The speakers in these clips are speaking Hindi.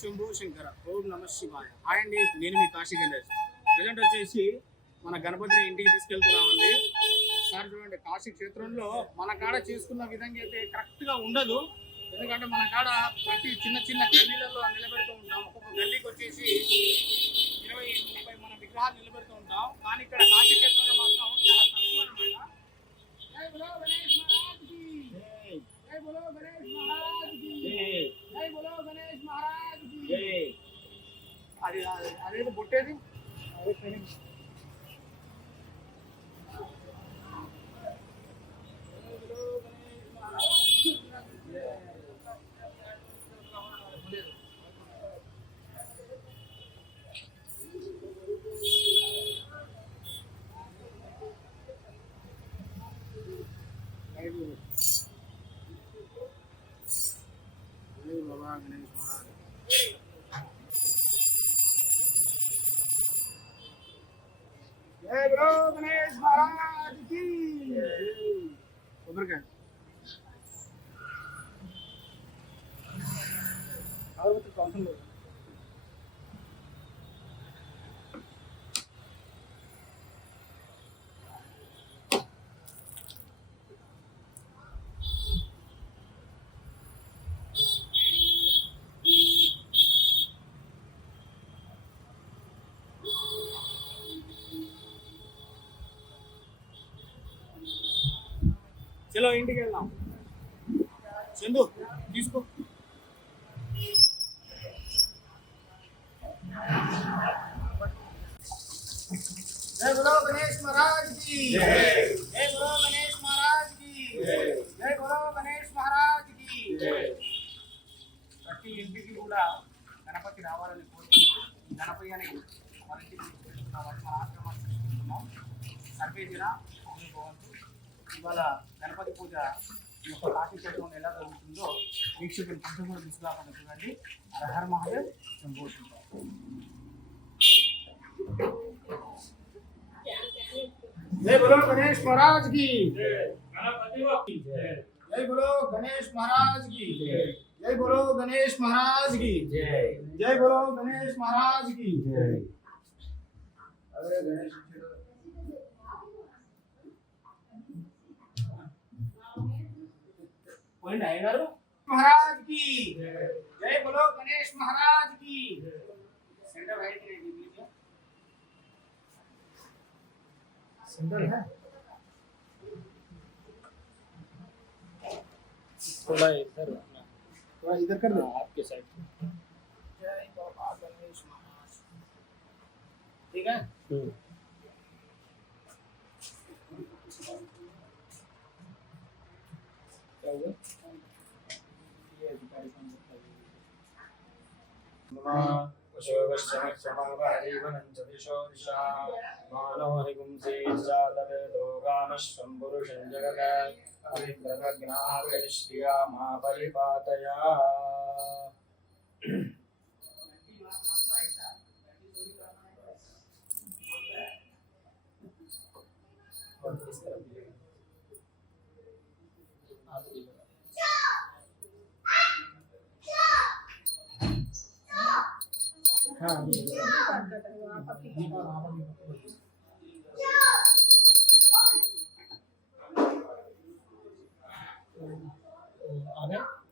శంభో శంకర. ఓం నమ శివాయ. హాయ్ అండి, నేను మీ కాశీ గణేష్. ప్రజెంట్ వచ్చేసి మన గణపతిని ఇంటికి తీసుకెళ్తున్నామండి. సార్ చూడండి, కాశీ క్షేత్రంలో మన కాడ చేసుకున్న విధంగా అయితే కరెక్ట్గా ఉండదు. ఎందుకంటే మన కాడ ప్రతి చిన్న చిన్న గల్లీలలో నిలబెడుతూ ఉంటాం. ఒక్కొక్క గల్లీకి వచ్చేసి 20-30 మన విగ్రహాలు నిలబెడుతూ ఉంటాం. కానీ ఇక్కడ కాశీ క్షేత్రంలో మాత్రం చాలా తక్కువ అనమాట. జై బలో గణేష్ మహారాజ్ కి, జై బలో గణేష్ మహారాజ్ కి, జై బలో గణేష్ మహారాజ్ కి. అది అదేదో బొట్టేది बाबा गणेश महाराज. जय बोलो गणेश महाराज की. उधर क्या और तो कौन सा लोग चलो इंटिकी వెళ్దాం. చందు తీసుకో. जय बोलो गणेश महाराज की, जय बोलो गणेश महाराज की, जय बोलो गणेश महाराज की. ప్రతి ఇంటికి కూడా గణపతి రావాలని కోరుకుంటూ గణపతి అని మన ఇంటికి తీసుకెళ్తున్నామని మన ఆశ్రమాన్ని తీసుకుంటున్నాం. సర్వే జన భవంతు. ఇవాళ గణపతి పూజ ఈ యొక్క కాశీ క్షేత్రంలో ఎలా జరుగుతుందో వీక్షకులు కొంచెం కూడా మిస్ కాకుండా చూడండి. హర మహాదేవ్ శంభో శంకర. जय बोलो गणेश महाराज की, जय बोलो गणेश महाराज की, जय बोलो गणेश महाराज की, जय बोलो गणेश महाराज की. अरे गणेश महाराज की, जय बोलो गणेश महाराज की. सेंटर राइट में दीजिए. सेंटर है थोड़ा इधर कर दो आपके साइड. जय बाबा गणेश महाराज. ठीक है. क्या हुआ ये अधिकारी कौन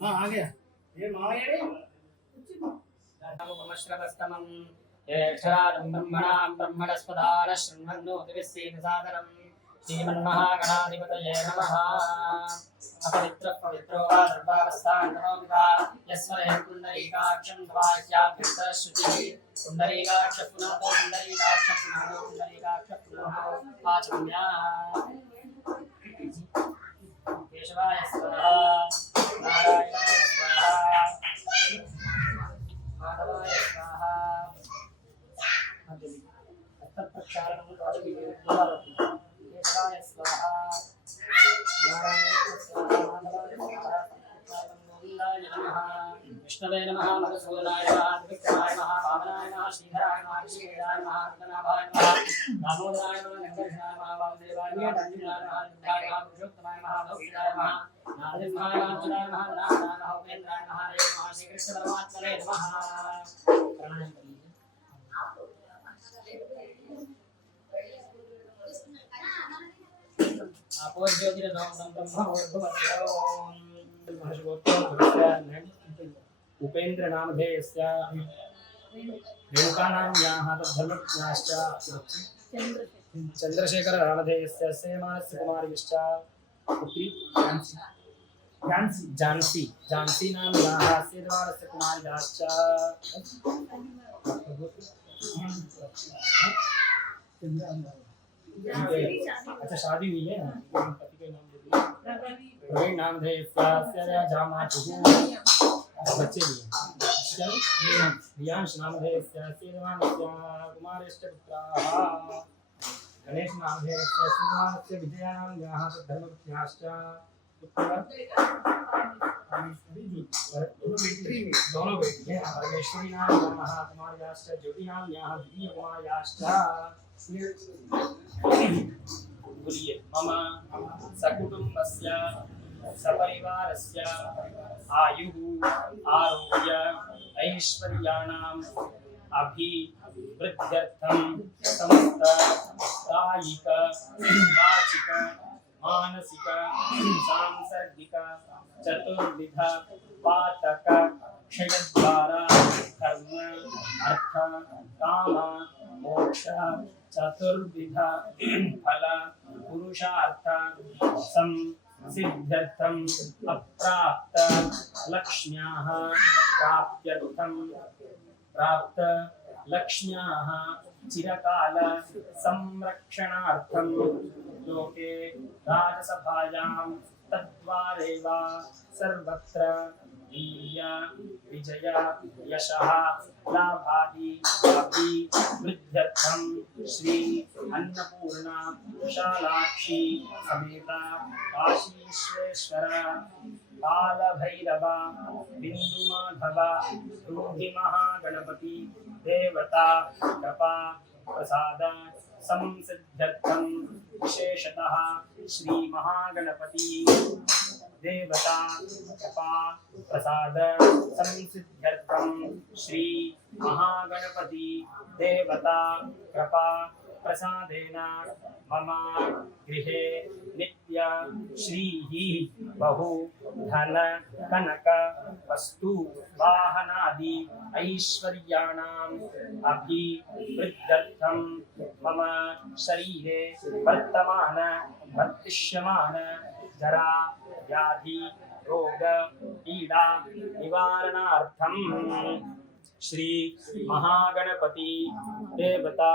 हाँ आ गया ये ब्रह्मश्रवस्तमं येक्षराजं ब्रह्मणां ब्रह्मणस्पदान शृण्वन्नोतिविश्वेदसादनं श्रीमन्महागणाधिपतये नमः. अपवित्र पवित्रो वा सर्वावस्थान्तमोऽविदा यस्मरे पुण्डरीकाक्षं तवाख्याभ्यन्तरश्रुतिः पुण्डरीकाक्ष पुनः पुण्डरीकाक्ष पुनः पुण्डरीकाक्ष पुनः आचम्या. केशवाय स्वाहा, नारायणाय स्वाहा, माधवाय स्वाहा. तत्प्रक्षालनं केशवाय स्वाहा, नारायणाय स्वाहा, माधवाय स्वाहा. विष्णवे नमः, मधुसूदनाय नमः, त्रिविक्रमाय नमः, वामनाय नमः, श्रीधराय नमः, ऋषिकेशाय नमः, पद्मनाभाय नमः, दामोदराय नमः, नंदर्शनाय नमः, वासुदेवाय नमः, अंजनाय नमः, रुद्राय नमः, पुरुषोत्तमाय नमः, गौरीयाय नमः, उपेन्द्र नामधेयस्य रेणुकानाम्याः तद्धर्मज्ञाश्च चंद्रशेखर नामधेयस्य सेमानस्य कुमार्यश्च पुत्री झांसी नाम्याः सेदवारस्य कुमार्याश्च अच्छा शादी हुई है पति के नाम प्रवीण नामधेयस्य जामातुः बच्चे भी रियांश नामधेयस्य सेदवानस्य कुमारश्च पुत्राः गणेश नामधेयस्य सेदवानस्य विजयानाम्याः तद्धर्मज्ञाश्च दोनों बेटी हैं परमेश्वरी नाम्याः कुमार्याश्च ज्योति नाम्याः द्वितीय कुमार्याश्च बोलिए मम सकुटुम्बस्य सपरिवारस्य आयुः आरोग्य ऐश्वर्याणाम् अभिवृद्ध्यर्थं समस्त कायिक वाचिक मानसिक सांसर्गिक चतुर्विध पातक क्षयद्वारा कर्म अर्थ काम मोक्ष चतुर्विध फल पुरुषार्थ सिद्ध्यर्थम अप्राप्त लक्ष्म्याः प्राप्त्यर्थम प्राप्त लक्ष्म्याः चिरकाल संरक्षणार्थम लोके राजसभायां तद्वारेव सर्वत्र वीर्य विजय यशः लाभादि अभिवृद्ध्यर्थं श्री अन्नपूर्णा विशालाक्षी समेत काशीश्वेश्वर बालभैरव बिन्दुमाधव रूहि महागणपति देवता कृपा प्रसाद संसिद्ध्यर्थं विशेषतः श्री महागणपति देवता कृपा प्रसाद संसिद्ध्यर्थं श्री महागणपति देवता कृपा प्रसादेन मम गृहे नित्य श्रीः बहु धन कनक वस्तु वाहनादि ऐश्वर्याणाम् अभिवृद्ध्यर्थं मम शरीरे वर्तमान वर्तिष्यमान जरा व्याधि रोग पीड़ा निवारणार्थं श्री महागणपति देवता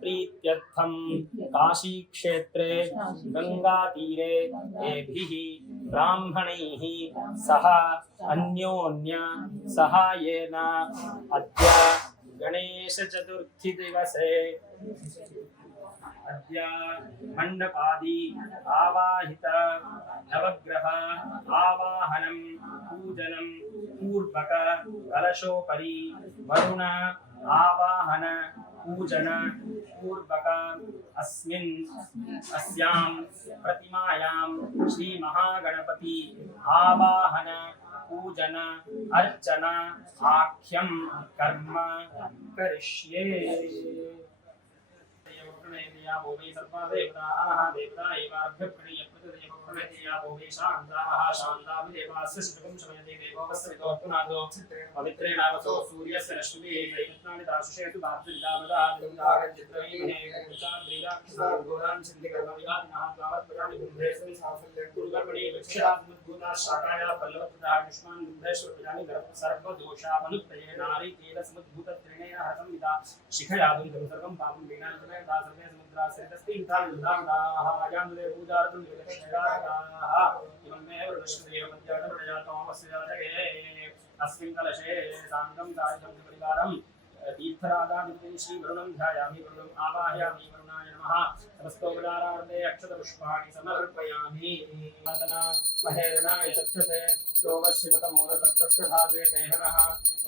प्रीत्यर्थं काशी क्षेत्रे गंगा तीरे एभिः ब्राह्मणैः सह अन्योन्य सहायेन अद्य गणेश चतुर्थी दिवसे अद्य मंडपादि आवाहित नवग्रह आवाहनं पूजनं पूर्वक कलशोपरि वरुण आवाहन पूजन पूर्वक अस्यां प्रतिमायां श्री महागणपति आवाहन पूजन अर्चन आख्यं कर्म करिष्ये। भूमि सर्वा देवताः देवता एवाभ्य प्रणीय प्रतिदेव प्रणीया भूमि शान्ताः शान्ताभिदेवास्य शुभं शमयते देवोऽस्य विदोत्तनादो पवित्रेण वसो सूर्यस्य रश्मिभिः दैवत्नानि दाशुषेतु दाब्दिदावदादिदारञ्चित्रैः कुचाद्रीराक्षसार्गोणान् सिद्धिकर्मविदादिनः तावत्प्रजानि बुद्धेस्मिन् साफल्यं कुरुगर्भणे वृक्षात्मद्भूता शाखाया पल्लवप्रदाः युष्मान् बुद्धेश्वरप्रजानि सर्वदोषावनुत्तये नारी तेलसमुद्भूतत्रिणेन हतं विदा शिखयादुं सर्वं पापं वीणान्तमे दासर्वे समुद्रा सरितस्तीं तालुधामदाः यान्दुले पूजार्तुं विलक्षणाः इमं मे वृष्णदेव मध्याह्नप्रजातोमस्य जातये अस्मिन् कलशे साङ्गं दायितं परिवारं तीर्थरागादिपतिं श्रीवरुणं ध्यायामि वरुणम् आवाहयामि वरुणाय नमः समस्तोपचारार्थे अक्षतपुष्पाणि समर्पयामि मातना महेरणाय चक्षते योगशिवतमोदतस्तस्य धाते देहनः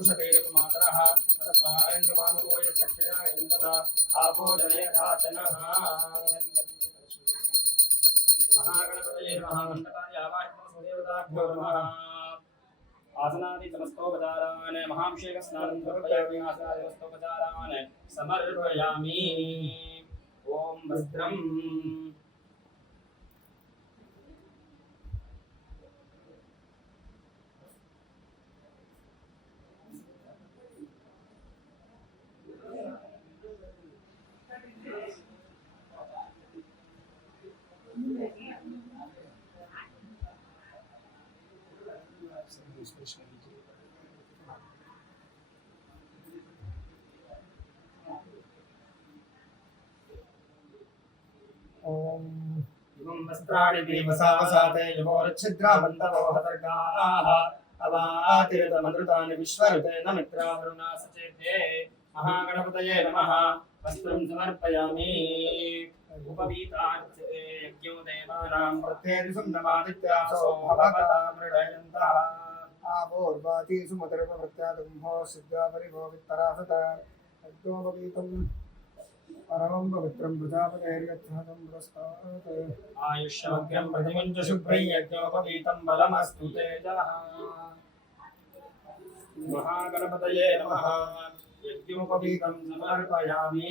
उषतेरवमातरः तस्मारङ्गमानुगोय चक्षयाय इन्दता आपो जनयधातनः महागणपतये नमः मण्डपाय आवाहितं वसुदेवताभ्यो नमः आसनादि समस्तोपचारान् महाभिषेकस्नानं समर्पयामि आसनादि समस्तोपचारान् समर्पयामि ओम वस्त्रम् इमं वस्त्राणि देवसावसाते यमोरच्छिद्राबन्धवो हतर्गाः अवातिरतमनृतानि विश्वऋतेन मित्रावरुणा सचेते महागणपतये नमः वस्त्रं समर्पयामि उपवीतार्थे यज्ञो देवानां प्रत्येदिसं नमादित्यासो भवता मृडयन्तः आभोर्वाती सुमतिर्वृत्यादुम्भो सिद्धा परिभो वित्तरासत यज्ञोपवीतं परमं पवित्रं प्रजापतेर्यच्छहतं पुरस्तात् आयुष्यमग्रं प्रतिमञ्च शुभ्रं यज्ञोपवीतं बलमस्तु तेजः महागणपतये नमः यज्ञोपवीतं समर्पयामि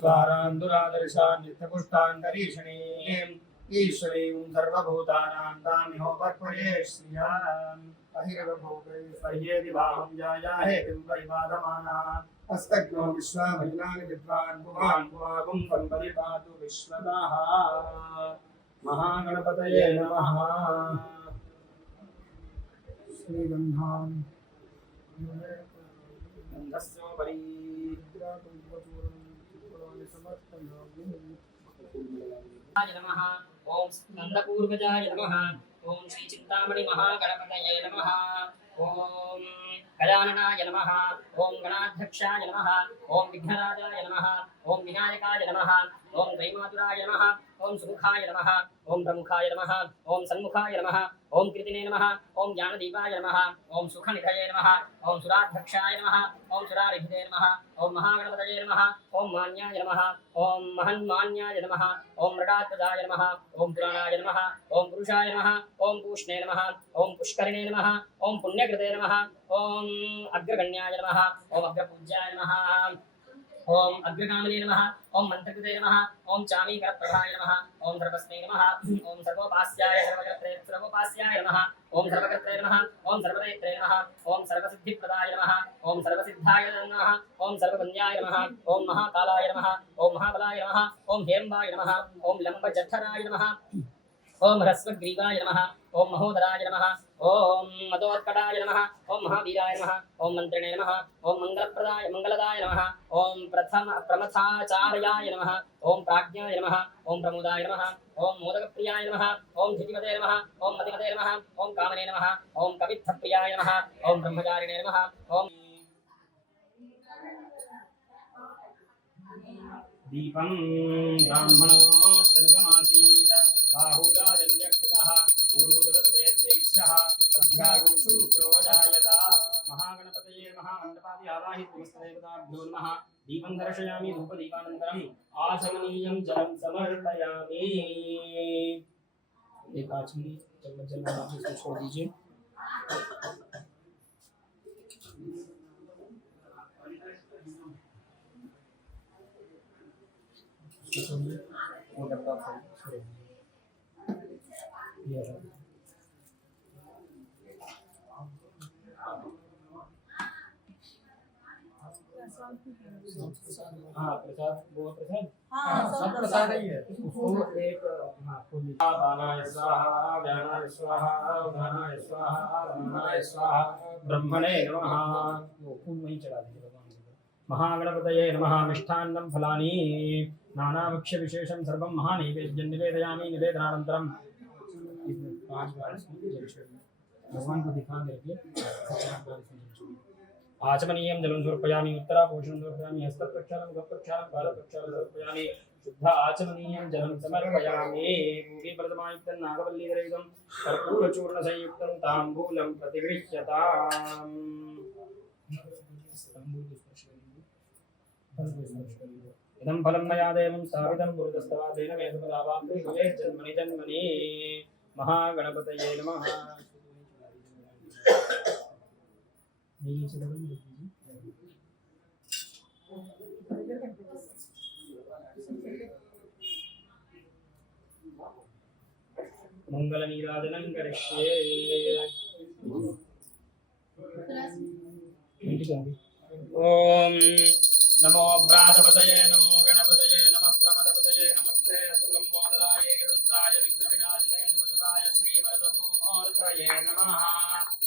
द्वारान्दुरादर्शान् नित्यपुष्टान्तरीक्षणीम् ईश्वरीं सर्वभूतानां तामिहोपक्वये श्रियाम् अहिरभोगै पर्येति बाहुं जायाहे परिवादमानः हस्तज्ञो विश्वाभजनानि विद्वान् भुवान् भुवागुं परिपातु विश्वतः महागणपतये नमः श्रीगन्धान् गन्धस्योपरि नमः ओम स्कंदपूर्वजाय नमः ओम श्री चिंतामणि महागणपतये नमः ओम गजाननाय नमः ओम गणाध्यक्षाय नमः ओम विघ्नराजाय नमः ओम विनायकाय नमः ओम त्रैमातुराय नमः ओम सुमुखाय नमः ओम प्रमुखाय नमः ओम सन्मुखाय नमः ओम कृतिने नमः ओम ज्ञानदीपाय नमः ओम सुखनिधये नमः ओम सुराध्यक्षाय नमः ओम सुरारिधये नमः ओम महागणपतये नमः ओम मान्याय नमः ओम महन्मान्याय नमः ओम मृगात्मजाय नमः ओम पुराणाय नमः ओम पुरुषाय नमः ओम पूष्णे नमः ओम पुष्करिणे नमः ओम पुण्यकृते नमः ओम अग्रगण्याय नमः ओम अग्रपूज्याय नमः ओम अग्रगामिने नमः ओम मंत्रकृते नमः ओम चामीकरप्रभाय नमः ओम सर्वस्मै नमः ओम सर्वोपास्याय सर्वोपास्याय नमः ओम सर्वकर्त्रे नमः ओम सर्वनेत्रे नमः ओम सर्वसिद्धिप्रदाय नमः ओम सर्वसिद्धाय नमः ओम सर्वपुण्याय नमः ओम महाकालाय नमः ओम महाबलाय नमः ओम हेरम्बाय नमः ओम लंबजठराय नमः ओम ह्रस्वग्रीवाय नमः ओम महोदराय नमः ओम मदोत्कटाय नमः ओम महावीराय नमः ओम मंत्रिणे नमः ओम मंगलदाय नमः ओम प्रमथाचार्याय नमः ओम प्राज्ञाय नमः ओम प्रमोदाय नमः ओम मोदकप्रियाय नमः ओम धीतिमते नमः ओम मतिमते नमः ओम कामने नमः ओम कवित्थप्रियाय नमः ओम ब्रह्मचारिणे नमः ओम दीपं ब्राह्मणोऽस्तनुगमासीत् बाहुराजन्यकृतः पूर्वोदस्तेद्वैश्यः अध्यागुं सूत्रो जायत महागणपतये महामण्डपादि आवाहितमस्तदेवताभ्यो नमः दीपं दर्शयामि धूपदीपानन्तरम् आचमनीयं जलं समर्पयामि एक आचमनी जल आप इसको छोड़ दीजिए वो डब्बा छोड़ ये है हाँ प्रसाद वो प्रसाद सब प्रसाद ही है उसको एक हाँ फूल दानाय स्वाहा व्यानाय स्वाहा उदानाय स्वाहा ब्रह्मणाय स्वाहा ब्रह्मणे नमः वो फूल वहीं चढ़ा दीजिए भगवान को महागणपतये नमः मिष्ठान्नं फलानि नानाभक्ष्य विशेषं सर्वं महानैवेद्यं निवेदयामि निवेदनानन्तरं इसमें 5 बार इसमें जल छोड़िए भगवान को दिखा करके 5 बार इसमें जल छोड़िए आचमनीयं जलं समर्पयामि उत्तरापोषणं समर्पयामि हस्तप्रक्षालं मुखप्रक्षालं पादप्रक्षालं समर्पयामि शुद्ध आचमनीयं जलं समर्पयामि पूगीप्रथमायुक्तं नागवल्लीधरयुतं कर्पूरचूर्णसंयुक्तं ताम्बूलं प्रतिगृह्यताम् इदं फलं मया देवं स्थापितं पुरुतस्तवादेन वेदपदावाप्ति भवेत् जन्मनि जन्मनि महागणपतये नमः। मंगलनीराजनं करिष्ये। ओम नमो व्रातपतये नमो गणपतये नमः प्रमदपतये नमस्ते सुलंबोदराय गदन्ताय विघ्नविनाशिने सुमनुदाय श्रीवरदमूर्तये नमः।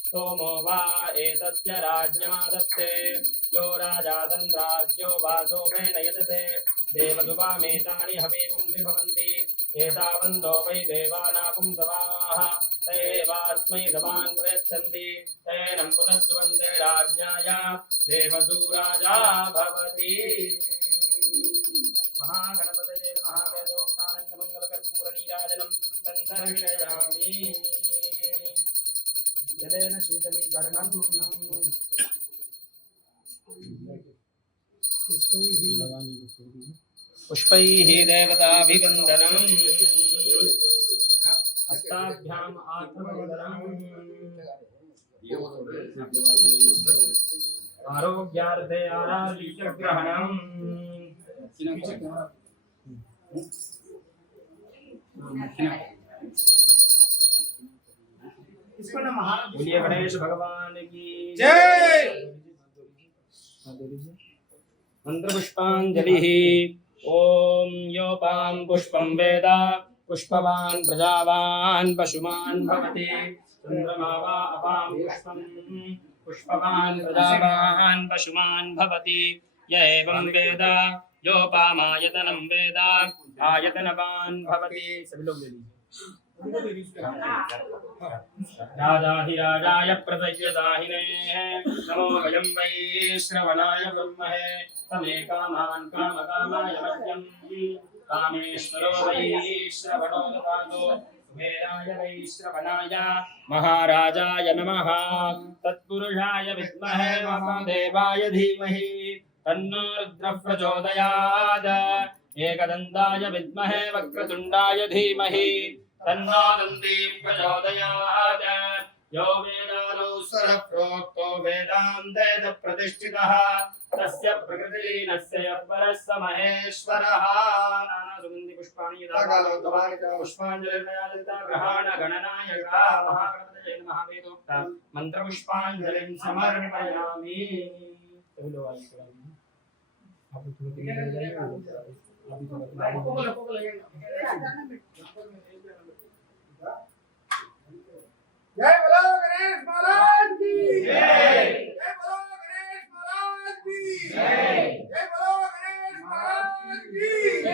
सोमो वा एतस्य राज्यमादत्ते यो राजा तन्द्राज्यो वा सोमेन यजते देवसुवामेतानि हवीगुंसि भवन्ति एतावन्तो वै देवानागुं सवाः तैवास्मै समान् प्रयच्छन्ति तैनं पुनः सुवन्दे राज्ञाय देवसूराजा भवति। महागणपतये नमः। वेदोक्तानन्दमङ्गलकर्पूरनीराजनं सन्दर्शयामि जलेन शीतलीकरणम्। पुष्पैः देवताभिवन्दनम् हस्ताभ्याम् आत्मवन्दनम् आरोग्यार्थे आरालीचग्रहणम् बोलिए गणेश भगवान की जय। मंत्र पुष्पांजलि। ओम योपां पुष्पं वेद पुष्पवान् प्रजावान् पशुमान् भवति चन्द्रमा वा अपां पुष्पं पुष्पवान् प्रजावान् पशुमान् भवति य एवं वेद योपामायतनं वेद आयतनवान् भवति। सभी लोग ले लीजिए। राजाधिराजाय प्रदय्यदाहिने नमो वयं वै श्रवणाय ब्रह्मणे तमे कामान् कामकामाय मह्यं कामेश्वरो वै श्रवणो ददातु कुबेराय वै श्रवणाय महाराजाय नमः तत्पुरुषाय विद्महे महादेवाय धीमहि तन्नो रुद्रः प्रचोदयात् एकदन्ताय विद्महे वक्रतुण्डाय धीमहि तन्नो दन्ती प्रचोदयात् यो वेदानो स्वरः प्रोक्तो वेदान्तेन प्रतिष्ठितः तस्य प्रकृतिलीनस्य परः स महेश्वरः। नानासुगन्धि पुष्पाणि यदा पुष्पाञ्जलिर्मयादिता ग्रहाण गणनायका महागणपतये नमः। वेदोक्ता मन्त्रपुष्पाञ्जलिं समर्पयामि। सभी लोग आइए खड़े होइए। आप लोग थोड़ा देर हो जाइए। अभी थोड़ा जय बोलो गणेश महाराज की जय। जय बोलो गणेश महाराज की जय। जय बोलो गणेश महाराज की जय।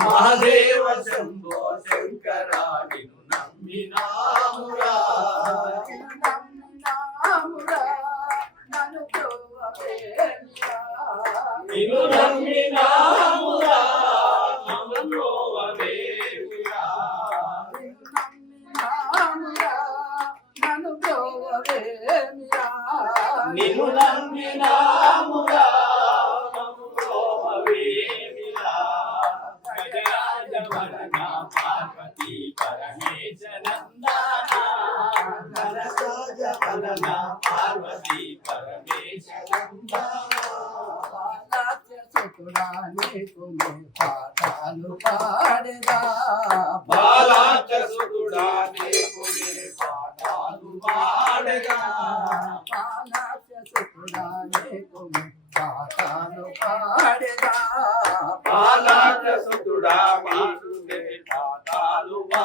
మహాదేవ శంభో శంకరా నిన్ను నమ్మినామురా నిన్ను నమ్మినామురా మమ్ము బ్రోవవేమిరా నిన్ను నమ్మినామురా మమ్ము బ్రోవవేమిరా గజరాజవదన పార్వతీ పరమేశనందనా గజరాజవదన పార్వతీ పరమేశనందనా పాటలు పాడేదా బాలాచ సుగుడానే